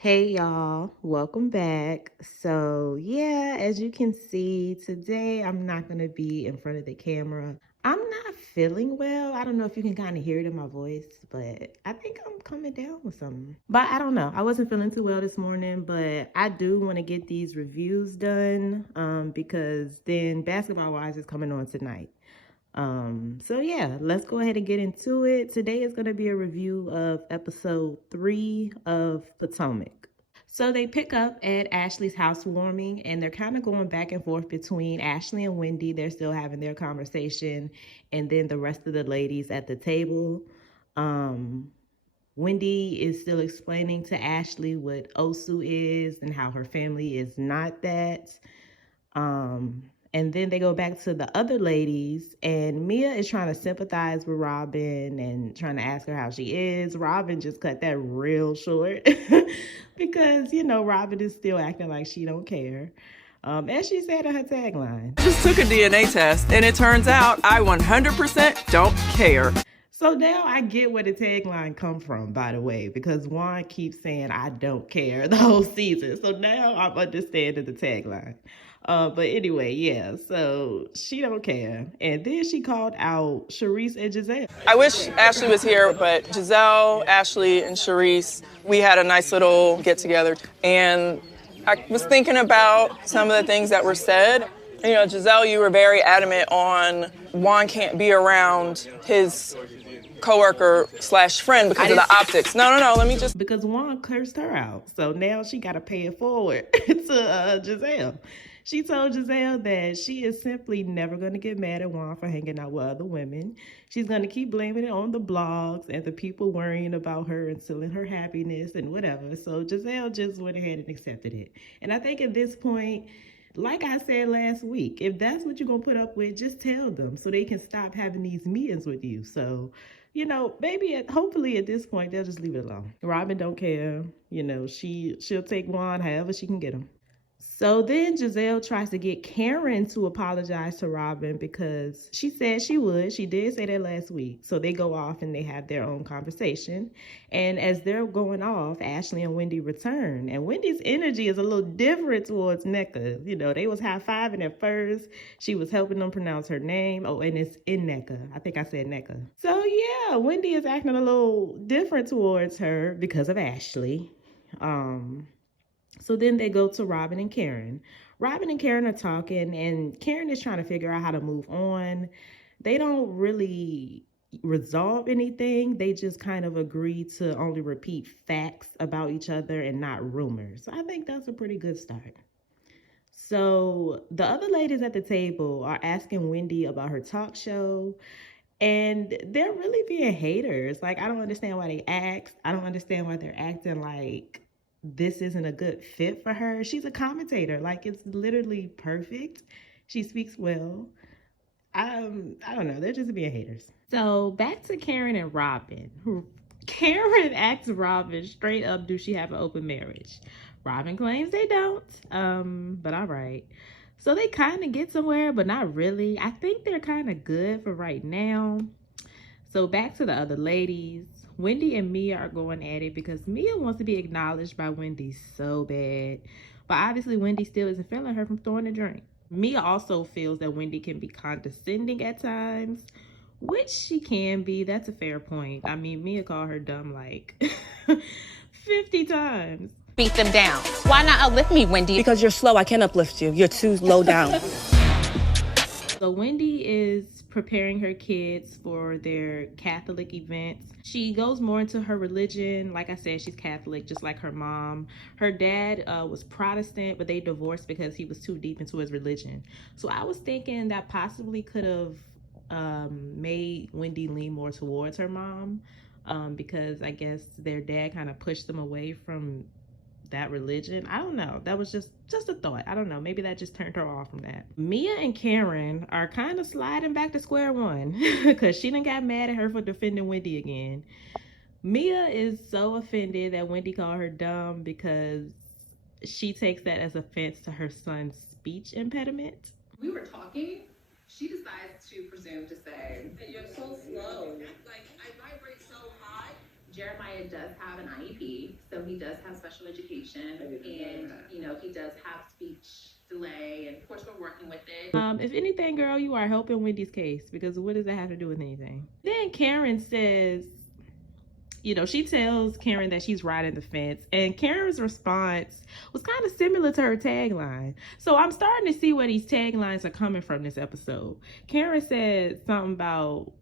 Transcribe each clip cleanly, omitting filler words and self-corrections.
Hey y'all, welcome back. So, yeah, as you can see, today I'm not going to be in front of the camera. I'm not feeling well. I don't know if you can kind of hear it in my voice, but I think I'm coming down with something. But I don't know. I wasn't feeling too well this morning, but I do want to get these reviews done because then Basketball Wise is coming on tonight. So yeah, let's go ahead and get into it. Today is going to be a review of episode 3 of Potomac. So they pick up at Ashley's housewarming and they're kind of going back and forth between Ashley and Wendy. They're still having their conversation, and then the rest of the ladies at the table. Um, Wendy is still explaining to Ashley what Osu is and how her family is not that. And then they go back to the other ladies, and Mia is trying to sympathize with Robin and trying to ask her how she is. Robin just cut that real short because, Robin is still acting like she don't care. As she said in her tagline. I just took a DNA test, and it turns out I 100% don't care. So now I get where the tagline come from, by the way, because Juan keeps saying I don't care the whole season. So now I'm understanding the tagline. But anyway, yeah, so she don't care. And then she called out Charisse and Giselle. I wish Ashley was here, but Giselle, Ashley, and Charisse, we had a nice little get-together. And I was thinking about some of the things that were said. Giselle, you were very adamant on Juan can't be around his coworker/friend because of the optics. No, let me just... Because Juan cursed her out. So now she got to pay it forward to Giselle. She told Giselle that she is simply never going to get mad at Juan for hanging out with other women. She's going to keep blaming it on the blogs and the people worrying about her and stealing her happiness and whatever. So Giselle just went ahead and accepted it. And I think at this point, like I said last week, if that's what you're going to put up with, just tell them so they can stop having these meetings with you. So, hopefully at this point, they'll just leave it alone. Robin don't care. She'll take Juan however she can get him. So then Giselle tries to get Karen to apologize to Robin because she said she would. She did say that last week. So they go off and they have their own conversation. And as they're going off, Ashley and Wendy return. And Wendy's energy is a little different towards Nneka. They was high-fiving at first. She was helping them pronounce her name. Oh, and it's Nneka. I think I said Nneka. So yeah, Wendy is acting a little different towards her because of Ashley. So then they go to Robin and Karen. Robin and Karen are talking, and Karen is trying to figure out how to move on. They don't really resolve anything. They just kind of agree to only repeat facts about each other and not rumors. So I think that's a pretty good start. So the other ladies at the table are asking Wendy about her talk show, and they're really being haters. Like, I don't understand why they asked. I don't understand why they're acting like this isn't a good fit for her. She's a commentator. Like, it's literally perfect. She speaks well. I don't know. They're just being haters. So back to Karen and Robin. Karen asks Robin straight up, do she have an open marriage? Robin claims they don't. But all right. So they kind of get somewhere, but not really. I think they're kind of good for right now. So back to the other ladies. Wendy and Mia are going at it because Mia wants to be acknowledged by Wendy so bad. But obviously Wendy still isn't feeling her from throwing a drink. Mia also feels that Wendy can be condescending at times, which she can be. That's a fair point. I mean, Mia called her dumb like 50 times. Beat them down. Why not uplift me, Wendy? Because you're slow. I can't uplift you. You're too low down. So Wendy is preparing her kids for their Catholic events. She goes more into her religion. Like I said, she's Catholic, just like her mom. Her dad was Protestant, but they divorced because he was too deep into his religion. So I was thinking that possibly could have made Wendy lean more towards her mom because I guess their dad kind of pushed them away from that religion. I don't know. That was just a thought. I don't know. Maybe that just turned her off from that. Mia and Karen are kind of sliding back to square one because she done got mad at her for defending Wendy again. Mia is so offended that Wendy called her dumb because she takes that as offense to her son's speech impediment. We were talking. She decides to presume to say that you're so slow. Like, I vibrate so high. Jeremiah does have an IEP, so he does have special education, and you know, he does have speech delay, and of course we're working with it. If anything, girl, you are helping Wendy's case, because what does that have to do with anything? Then Karen says, you know, she tells Karen that she's riding the fence, and Karen's response was kind of similar to her tagline. So I'm starting to see where these taglines are coming from this episode. Karen said something about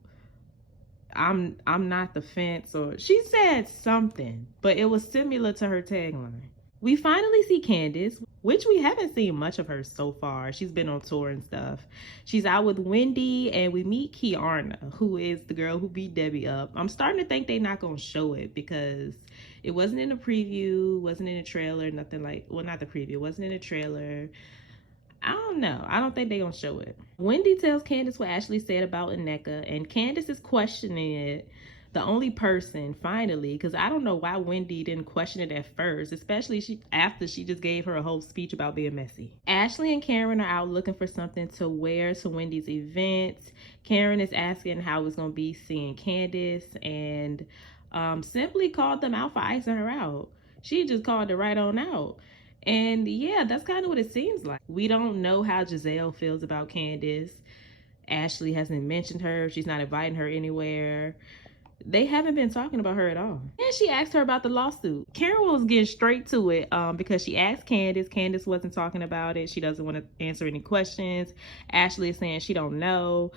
I'm not the fence, or she said something, but it was similar to her tagline. We finally see Candiace, which we haven't seen much of her so far. She's been on tour and stuff. She's out with Wendy, and we meet Kiarna, who is the girl who beat Debbie up. I'm starting to think they're not going to show it, because it wasn't in the preview, wasn't in the trailer, nothing like, well, not the preview, wasn't in the trailer. I don't know. I don't think they're going to show it. Wendy tells Candiace what Ashley said about Nneka, and Candiace is questioning it. The only person, finally, because I don't know why Wendy didn't question it at first, especially after she just gave her a whole speech about being messy. Ashley and Karen are out looking for something to wear to Wendy's event. Karen is asking how it's going to be seeing Candiace, and simply called them out for icing her out. She just called it right on out. And yeah, that's kind of what it seems like. We don't know how Giselle feels about Candiace. Ashley hasn't mentioned her. She's not inviting her anywhere. They haven't been talking about her at all. And she asked her about the lawsuit. Karen was getting straight to it because she asked Candiace. Candiace wasn't talking about it. She doesn't want to answer any questions. Ashley is saying she don't know.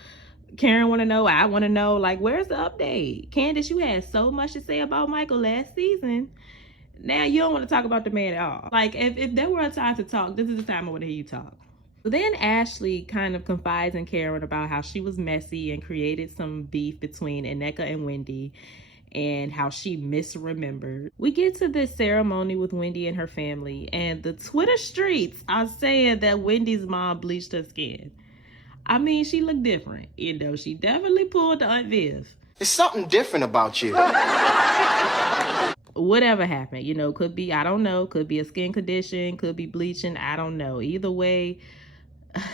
Karen want to know. I want to know. Like, where's the update? Candiace, you had so much to say about Michael last season. Now you don't want to talk about the man at all. Like, if there were a time to talk, this is the time I want to hear you talk. Then Ashley kind of confides in Karen about how she was messy and created some beef between Nneka and Wendy, and how she misremembered. We get to this ceremony with Wendy and her family, and the Twitter streets are saying that Wendy's mom bleached her skin. I mean, she looked different. You know, she definitely pulled the Aunt Viv. There's something different about you. Whatever happened, you know, could be, I don't know, could be a skin condition, could be bleaching, I don't know. Either way,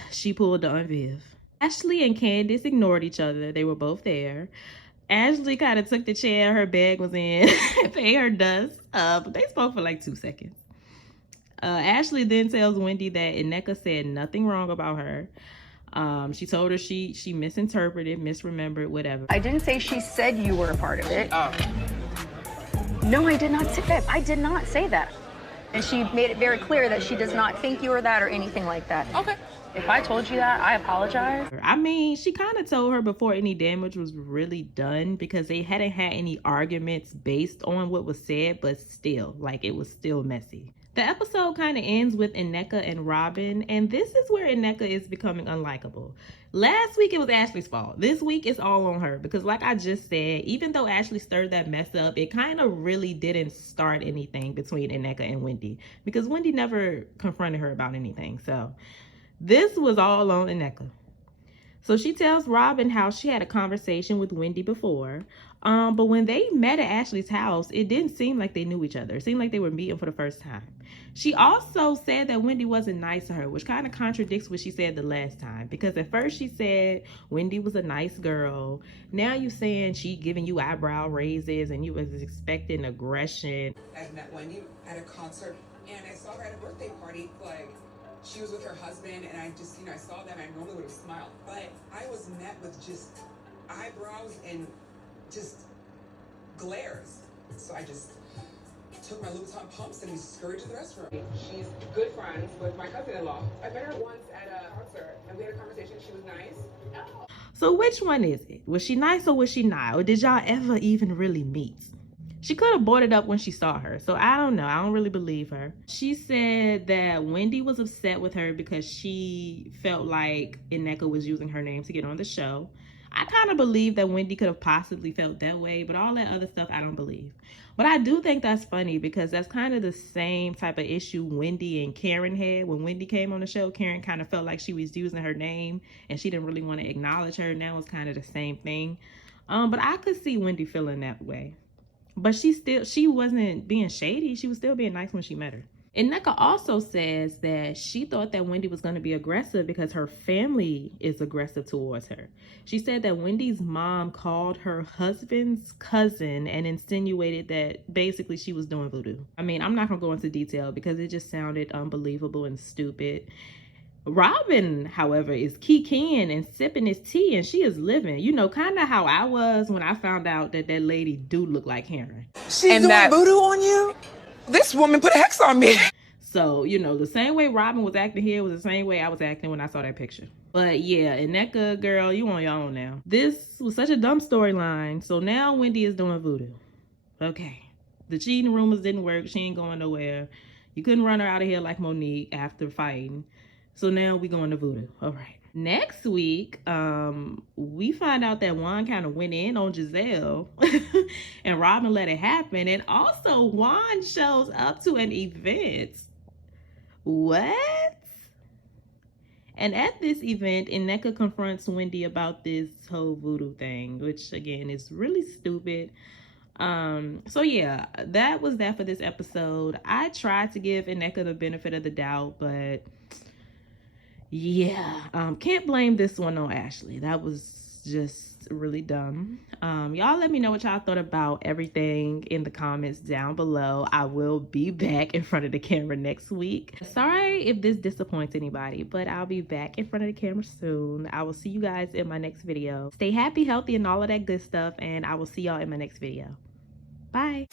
she pulled the Aunt Viv. Ashley and Candiace ignored each other. They were both there. Ashley kind of took the chair her bag was in and paid her dust, but they spoke for like 2 seconds. Ashley then tells Wendy that Nneka said nothing wrong about her. She told her she misinterpreted, misremembered, whatever. I didn't say she said you were a part of it. No, I did not say that. I did not say that. And she made it very clear that she does not think you were that or anything like that. Okay. If I told you that, I apologize. I mean, she kind of told her before any damage was really done, because they hadn't had any arguments based on what was said, but still, like, it was still messy. The episode kind of ends with Nneka and Robin, and this is where Nneka is becoming unlikable. Last week, it was Ashley's fault. This week, it's all on her, because like I just said, even though Ashley stirred that mess up, it kind of really didn't start anything between Nneka and Wendy, because Wendy never confronted her about anything. So this was all on Nneka. So she tells Robin how she had a conversation with Wendy before, but when they met at Ashley's house, it didn't seem like they knew each other. It seemed like they were meeting for the first time. She also said that Wendy wasn't nice to her, which kind of contradicts what she said the last time, because at first she said Wendy was a nice girl. Now you're saying she giving you eyebrow raises and you was expecting aggression. I met Wendy at a concert, and I saw her at a birthday party, like, she was with her husband, and I just, I saw them, I normally would have smiled. But I was met with just eyebrows and just glares. So I just took my Louboutin pumps and we scurried to the restaurant. She's good friends with my cousin-in-law. I met her once at a concert, and we had a conversation. She was nice. Oh. So which one is it? Was she nice or was she not? Or did y'all ever even really meet? She could have brought it up when she saw her, so I don't know. I don't really believe her. She said that Wendy was upset with her because she felt like Nneka was using her name to get on the show. I kind of believe that Wendy could have possibly felt that way, but all that other stuff I don't believe. But I do think that's funny, because that's kind of the same type of issue Wendy and Karen had. When Wendy came on the show, Karen kind of felt like she was using her name and she didn't really want to acknowledge her. Now it's kind of the same thing. But I could see Wendy feeling that way. But she wasn't being shady. She was still being nice when she met her. And Nneka also says that she thought that Wendy was going to be aggressive because her family is aggressive towards her. She said that Wendy's mom called her husband's cousin and insinuated that basically she was doing voodoo. I mean, I'm not going to go into detail because it just sounded unbelievable and stupid. Robin, however, is kikiing and sipping his tea, and she is living. You know, kind of how I was when I found out that that lady do look like Karen. She's doing voodoo on you? This woman put a hex on me. So, you know, the same way Robin was acting here was the same way I was acting when I saw that picture. But yeah, Nneka, girl, you on your own now. This was such a dumb storyline. So now Wendy is doing voodoo. Okay. The cheating rumors didn't work. She ain't going nowhere. You couldn't run her out of here like Monique after fighting. So now we going to voodoo. All right. Next week, we find out that Juan kind of went in on Giselle and Robin let it happen. And also Juan shows up to an event. What? And at this event, Nneka confronts Wendy about this whole voodoo thing, which again is really stupid. So yeah, that was that for this episode. I tried to give Nneka the benefit of the doubt, but yeah, can't blame this one on Ashley. That was just really dumb. Y'all let me know what y'all thought about everything in the comments down below. I will be back in front of the camera next week. Sorry if this disappoints anybody, but I'll be back in front of the camera soon. I will see you guys in my next video. Stay happy, healthy, and all of that good stuff, and I will see y'all in my next video. Bye.